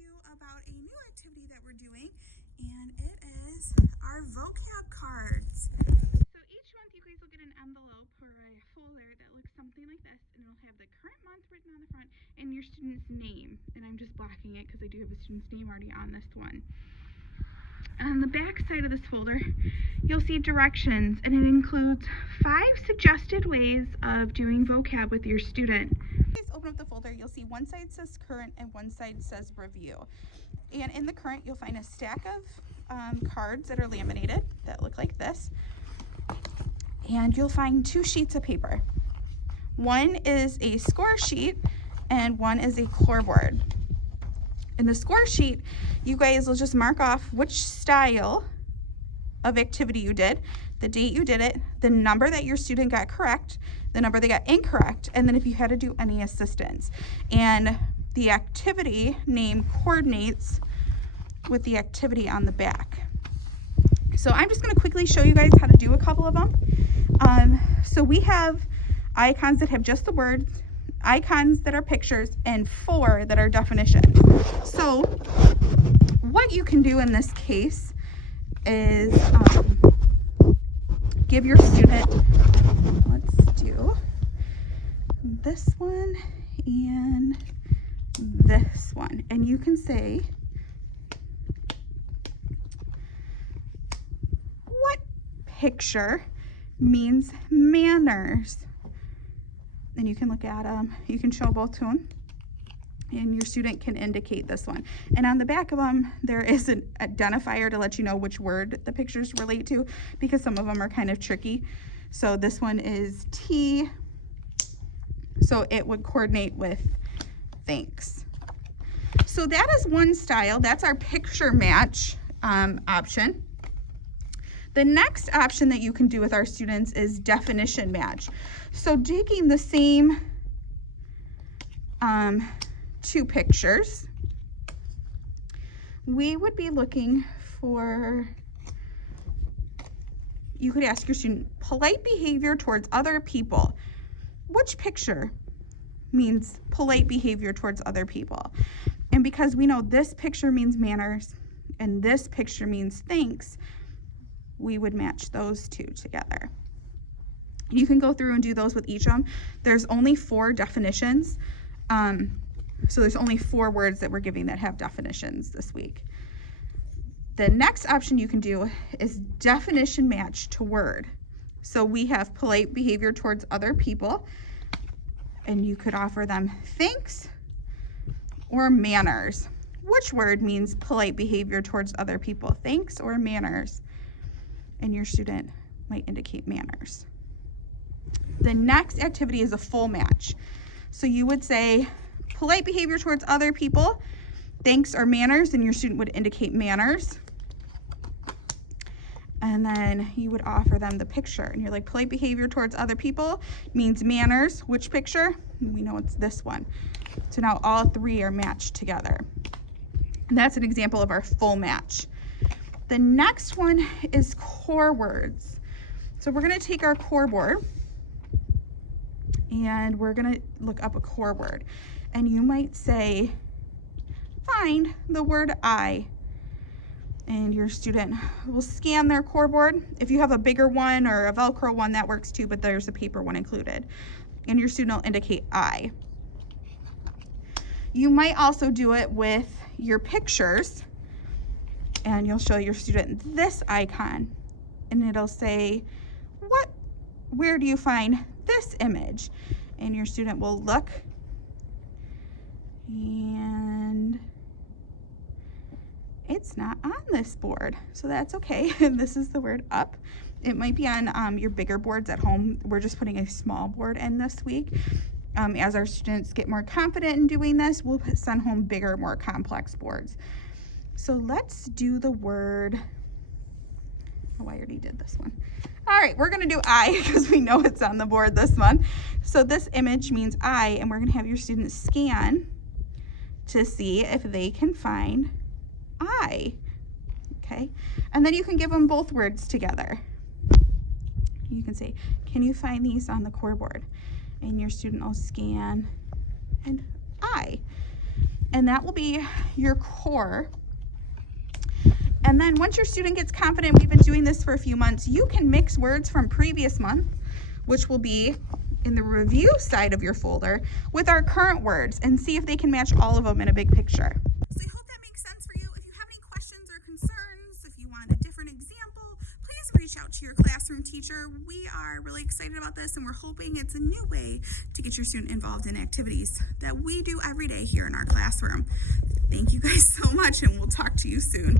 you about a new activity that we're doing, and it is our vocab cards. So each month you guys will get an envelope or a folder that looks something like this, and it'll have the current month written on the front and your student's name. And I'm just blocking it because I do have a student's name already on this one. On the back side of this folder, you'll see directions, and it includes 5 suggested ways of doing vocab with your student. Please open up the folder. You'll see one side says current and one side says review. And in the current, you'll find a stack of cards that are laminated that look like this. And you'll find 2 sheets of paper. One is a score sheet and one is a core board. In the score sheet, you guys will just mark off which style of activity you did, the date you did it, the number that your student got correct, the number they got incorrect, and then if you had to do any assistance. And the activity name coordinates with the activity on the back. So I'm just going to quickly show you guys how to do a couple of them. So we have icons that have just the words, icons that are pictures, and 4 that are definitions. So what you can do in this case is give your student, let's do this one and this one, and you can say, what picture means manners? And you can look at them, you can show both to them, and your student can indicate this one. And on the back of them, there is an identifier to let you know which word the pictures relate to, because some of them are kind of tricky. So this one is T, so it would coordinate with thanks. So that is one style. That's our picture match option. The next option that you can do with our students is definition match. So taking the same 2 pictures, we would be looking for, you could ask your student, polite behavior towards other people. Which picture means polite behavior towards other people? And because we know this picture means manners and this picture means thanks, we would match those 2 together. You can go through and do those with each of them. There's only 4 definitions. So there's only 4 words that we're giving that have definitions this week. The next option you can do is definition match to word. So we have polite behavior towards other people, and you could offer them thanks or manners. Which word means polite behavior towards other people, thanks or manners? And your student might indicate manners. The next activity is a full match. So you would say polite behavior towards other people, thanks or manners, and your student would indicate manners. And then you would offer them the picture, and you're like, polite behavior towards other people means manners. Which picture? We know it's this one. So now all 3 are matched together. And that's an example of our full match. The next one is core words. So we're going to take our core board and we're going to look up a core word. And you might say, find the word I. And your student will scan their core board. If you have a bigger one or a Velcro one, that works too, but there's a paper one included. And your student will indicate I. You might also do it with your pictures. And you'll show your student this icon, and it'll say, where do you find this image? And your student will look, and it's not on this board, so that's okay. This is the word up. It might be on your bigger boards at home. We're just putting a small board in this week. As our students get more confident in doing this, we'll send home bigger, more complex boards. So let's do the word, oh, I already did this one. All right, we're gonna do I because we know it's on the board this month. So this image means I, and we're gonna have your students scan to see if they can find I, okay? And then you can give them both words together. You can say, can you find these on the core board? And your student will scan and I. and that will be your core. And then once your student gets confident, we've been doing this for a few months, you can mix words from previous month, which will be in the review side of your folder, with our current words and see if they can match all of them in a big picture. So I hope that makes sense for you. If you have any questions or concerns, if you want a different example, please reach out to your classroom teacher. We are really excited about this, and we're hoping it's a new way to get your student involved in activities that we do every day here in our classroom. Thank you guys so much, and we'll talk to you soon.